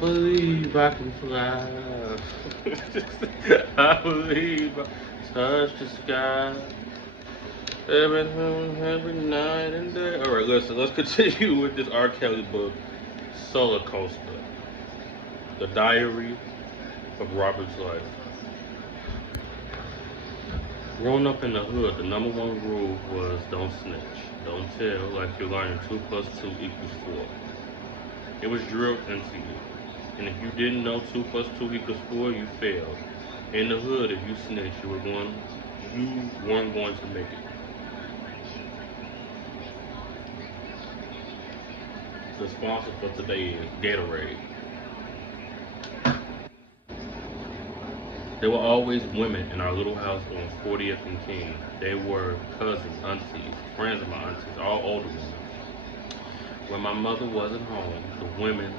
Believe I can fly. I believe I touch the sky. Every night and day. All right, listen. Let's continue with this R. Kelly book, Soulacoaster, the diary of Robert's life. Growing up in the hood, the number one rule was don't snitch, don't tell, like you're learning 2 plus 2 equals 4. It was drilled into you. And if you didn't know 2 plus 2 equals 4, you failed. In the hood, if you snitched, you weren't going to make it. The sponsor for today is Gatorade. There were always women in our little house on 40th and King. They were cousins, aunties, friends of my aunties, all older women. When my mother wasn't home, the women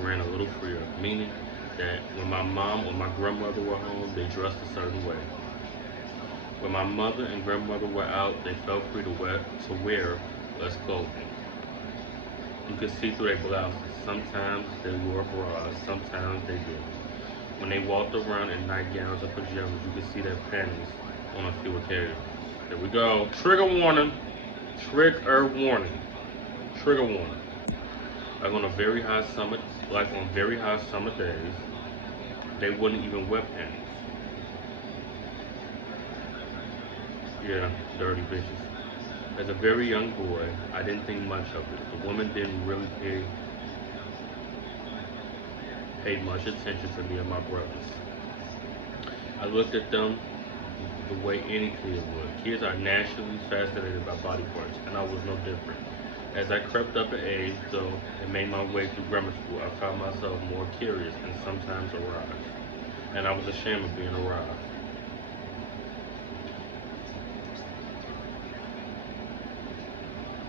ran a little freer, meaning that when my mom or my grandmother were home, they dressed a certain way. When my mother and grandmother were out, they felt free to wear less clothing. You could see through their blouses. Sometimes they wore bras, sometimes they didn't. When they walked around in nightgowns or pajamas, you could see their panties on a few occasions. There we go. Trigger warning. Trigger warning. Trigger warning. Like on very hot summer days, they wouldn't even wear panties. Yeah, dirty bitches. As a very young boy, I didn't think much of it. The women didn't really pay much attention to me and my brothers. I looked at them the way any kid would. Kids are naturally fascinated by body parts, and I was no different. As I crept up in age, though, and made my way through grammar school, I found myself more curious and sometimes aroused. And I was ashamed of being aroused.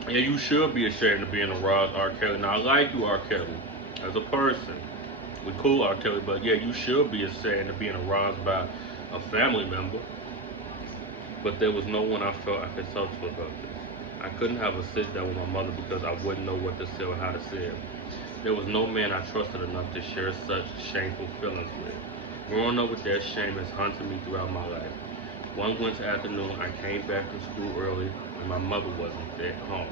Yeah, you should be ashamed of being aroused, R. Kelly. Now, I like you, R. Kelly, as a person. We cool, R. Kelly, but yeah, you should be ashamed of being aroused by a family member. But there was no one I felt I could talk to about this. I couldn't have a sit down with my mother because I wouldn't know what to say or how to say it. There was no man I trusted enough to share such shameful feelings with. Growing up with that shame has haunted me throughout my life. One winter afternoon, I came back from school early and my mother wasn't at home.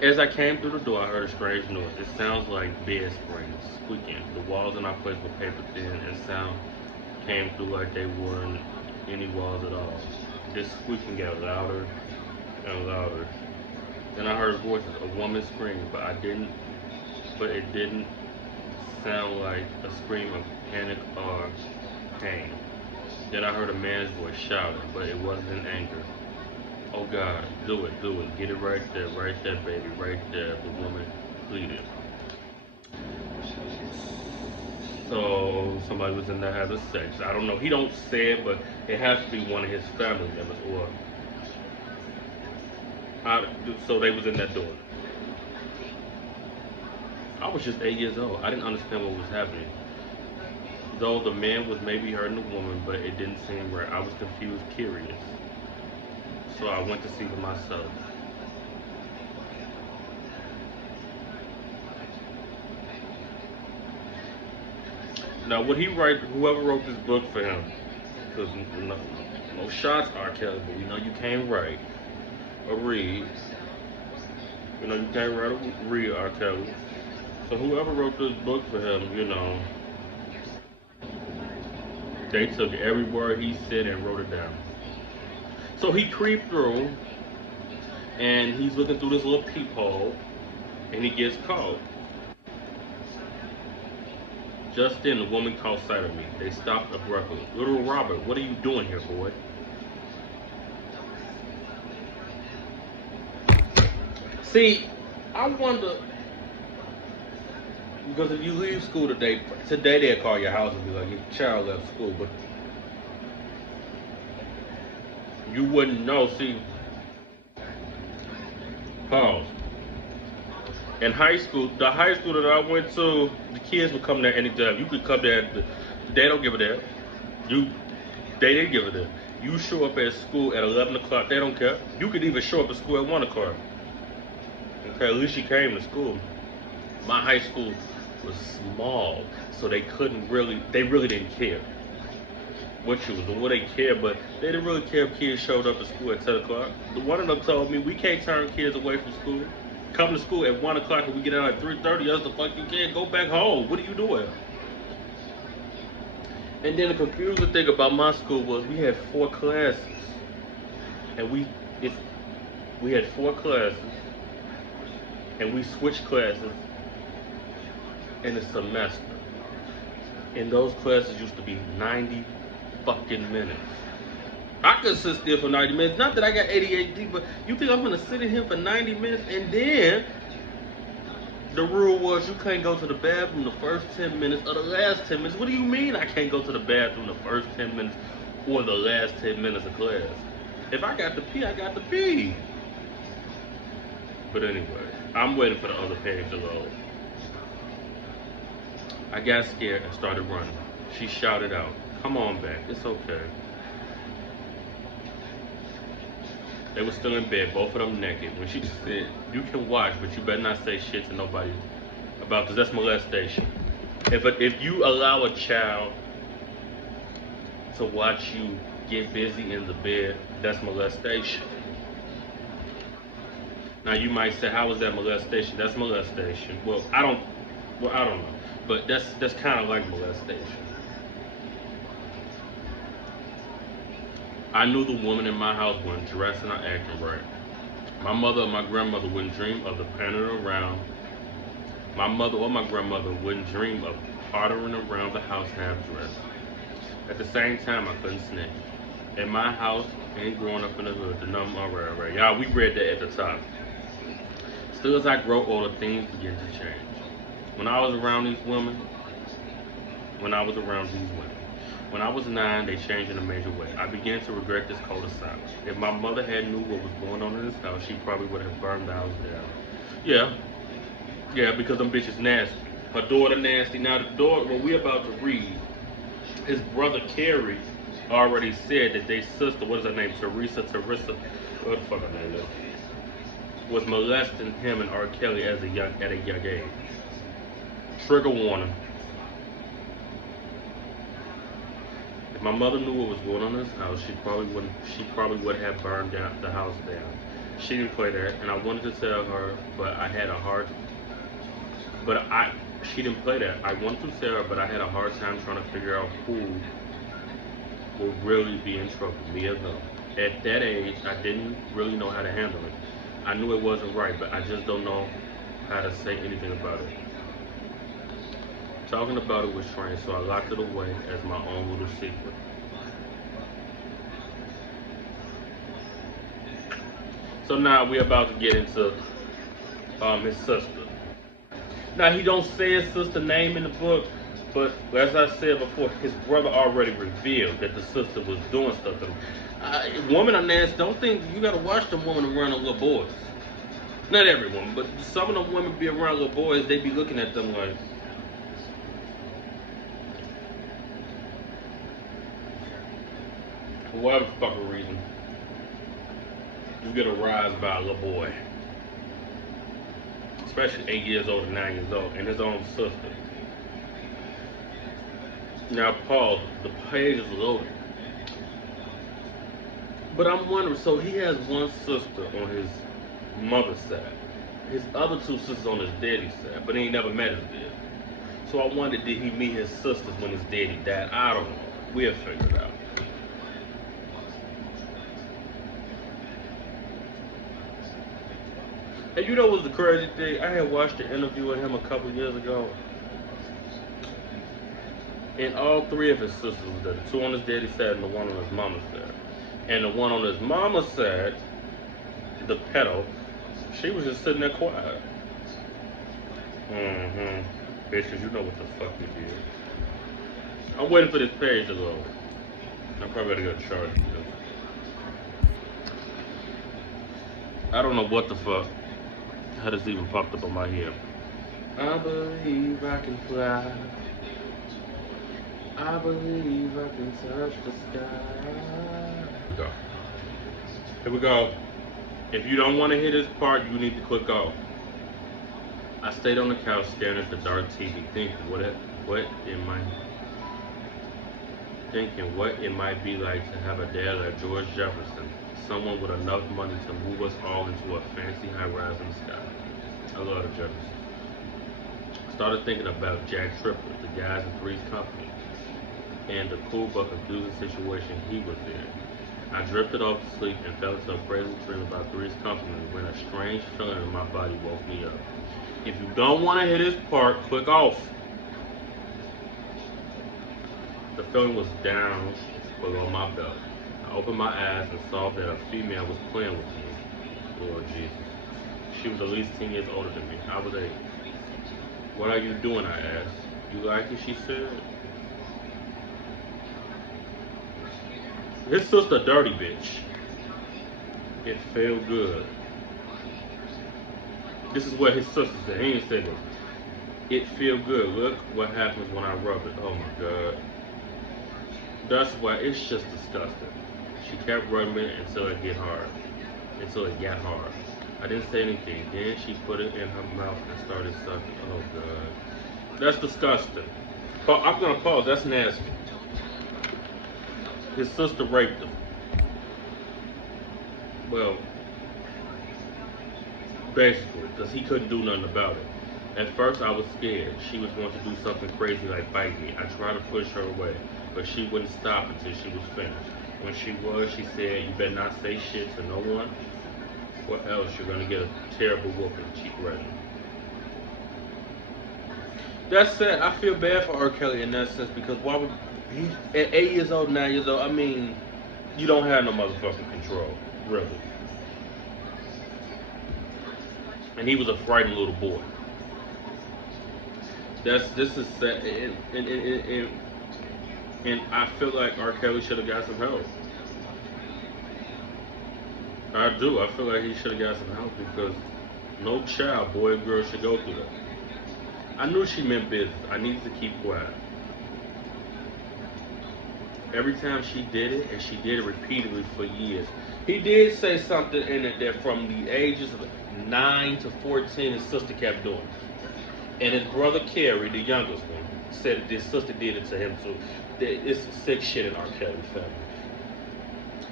As I came through the door, I heard a strange noise. It sounds like bed springs squeaking. The walls in our place were paper thin, and sound came through like they weren't any walls at all. This squeaking got louder and louder. Then I heard voices, a woman screaming, but it didn't sound like a scream of panic or pain. Then I heard a man's voice shouting, but it wasn't in anger. Oh God, do it, get it right there, baby, right there, the woman pleaded. So somebody was in there having sex. I don't know, he don't say it, but it has to be one of his family members, or so they was in that door. I was just 8 years old. I didn't understand what was happening. Though the man was maybe hurting the woman, but it didn't seem right. I was confused, curious. So I went to see for myself. Now, would he write, whoever wrote this book for him, because no shots, R. Kelly, but we know you can't write or read. You know, you can't write or read, R. Kelly. So whoever wrote this book for him, they took every word he said and wrote it down. So he creeped through, and he's looking through this little peephole, and he gets caught. Just then, the woman caught sight of me. They stopped abruptly. Little Robert, what are you doing here, boy? See, I wonder, because if you leave school today they'll call your house and be like, your child left school, but you wouldn't know. See, pause. In high school, the high school that I went to, the kids would come there anytime. You could come there, they don't give a damn. They didn't give a damn. You show up at school at 11 o'clock, they don't care. You could even show up at school at 1 o'clock. Okay, at least you came to school. My high school was small, so they really didn't care what you was doing, what they cared, but they didn't really care if kids showed up at school at 10 o'clock. One of them told me, we can't turn kids away from school. Come to school at 1 o'clock and we get out at 3:30, that's the fuck you can't go back home. What are you doing? And then the confusing thing about my school was we had 4 classes. And we had 4 classes, and we switched classes in a semester. And those classes used to be 90 fucking minutes. I could sit still for 90 minutes. Not that I got ADHD, but you think I'm gonna sit in here for 90 minutes? And then the rule was you can't go to the bathroom the first 10 minutes or the last 10 minutes. What do you mean I can't go to the bathroom the first 10 minutes or the last 10 minutes of class? If I got to pee, I got to pee. But anyway, I'm waiting for the other page to load. I got scared and started running. She shouted out, "Come on back, it's okay." They were still in bed, both of them naked. When she said, "You can watch, but you better not say shit to nobody about this. That's molestation. If you allow a child to watch you get busy in the bed, that's molestation." Now you might say, "How is that molestation?" That's molestation. Well, I don't know. But that's kind of like molestation. I knew the woman in my house wasn't dressing or acting right. My mother or my grandmother wouldn't dream of the pattering around. My mother or my grandmother wouldn't dream of pottering around the house half dressed. At the same time, I couldn't snitch. In my house, and growing up in the hood, the number, right. Y'all, we read that at the top. Still, as I grow older, things begin to change. When I was around these women, when I was 9, they changed in a major way. I began to regret this cul-de-sac. If my mother had knew what was going on in this house, she probably would have burned the house down. Yeah, because them bitches nasty. Her daughter nasty. Now the daughter, what we about to read, his brother Kerry already said that they sister, what is her name, Teresa, what the fuck her name is, was molesting him and R. Kelly at a young age. Trigger warning. If my mother knew what was going on in this house, she probably would have burned down the house down. She didn't play that, and I wanted to tell her, but I had a hard. She didn't play that. I wanted to tell her, but I had a hard time trying to figure out who would really be in trouble, me or them. At that age, I didn't really know how to handle it. I knew it wasn't right, but I just don't know how to say anything about it. Talking about it was strange, so I locked it away as my own little secret. So now we're about to get into his sister. Now he don't say his sister's name in the book, but as I said before, his brother already revealed that the sister was doing stuff to him. Women are nasty. Don't think you gotta watch them women around little boys. Not every woman, but some of them women be around little boys, they be looking at them like, for whatever fucking reason, you get aroused by a little boy. Especially 8 years old and 9 years old, and his own sister. Now pause, the page is loaded. But I'm wondering, so he has one sister on his mother's side. His other 2 sisters on his daddy's side, but he ain't never met his dad. So I wondered, did he meet his sisters when his daddy died? I don't know. We'll figure it out. And you know what's the crazy thing? I had watched an interview with him a couple years ago. And all 3 of his sisters was there. The 2 on his daddy's side and the 1 on his mama's side. And the 1 on his mama's side, the pedo, she was just sitting there quiet. Bitches, you know what the fuck you did. I'm waiting for this page to load. I'm probably gonna get charged for this. I don't know what the fuck. How this even popped up on my head. I believe I can fly. I believe I can touch the sky. Here we go. If you don't want to hear this part, you need to click off. I stayed on the couch staring at the dark TV, what it might be like to have a dad like George Jefferson, someone with enough money to move us all into a fancy high rise in the sky. I love the Jefferson. Started thinking about Jack Tripper, the guys in Three's Company, and the cool but confusing situation he was in. I drifted off to sleep and fell into a crazy dream about Three's Company when a strange feeling in my body woke me up. If you don't want to hear this part, click off. The feeling was down below my belt. I opened my eyes and saw that a female was playing with me. Lord Jesus. She was at least 10 years older than me. I was 8. What are you doing? I asked. You like it? She said. His sister dirty bitch. It felt good. This is what his sister said. He ain't said it. It feel good. Look what happens when I rub it. Oh my God. That's why it's just disgusting. She kept rubbing it until it got hard. I didn't say anything. Then she put it in her mouth and started sucking. Oh God. That's disgusting. I'm gonna pause. That's nasty. His sister raped him. Well, basically, because he couldn't do nothing about it. At first, I was scared. She was going to do something crazy like bite me. I tried to push her away, but she wouldn't stop until she was finished. When she was, she said, "You better not say shit to no one, or else you're going to get a terrible whooping," she threatened. That's sad. I feel bad for R. Kelly in that sense because why would he, at 8 years old, 9 years old, I mean, you don't have no motherfucking control, really. And he was a frightened little boy. This is sad, and I feel like R. Kelly should have got some help. I do. I feel like he should have got some help because no child, boy or girl, should go through that. I knew she meant business. I needed to keep quiet. Every time she did it, and she did it repeatedly for years. He did say something in it that from the ages of 9 to 14, his sister kept doing it. And his brother Kerry, the youngest one, said that his sister did it to him too. It's sick shit in R. Kelly's family.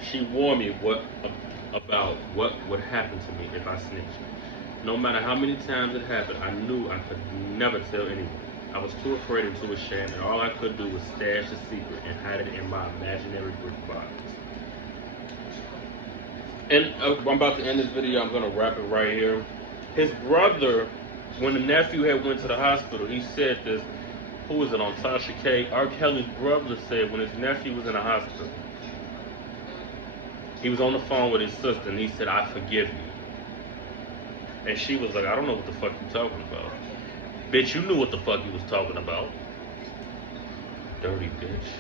She warned me about what would happen to me if I snitched. No matter how many times it happened, I knew I could never tell anyone. I was too afraid and too ashamed, and all I could do was stash the secret and hide it in my imaginary brick box. And I'm about to end this video. I'm going to wrap it right here. His brother, when the nephew had went to the hospital, he said this. Who was it on Tasha K? R. Kelly's brother said when his nephew was in the hospital, he was on the phone with his sister, and he said, "I forgive you." And she was like, "I don't know what the fuck you talking about." Bitch, you knew what the fuck you was talking about. Dirty bitch.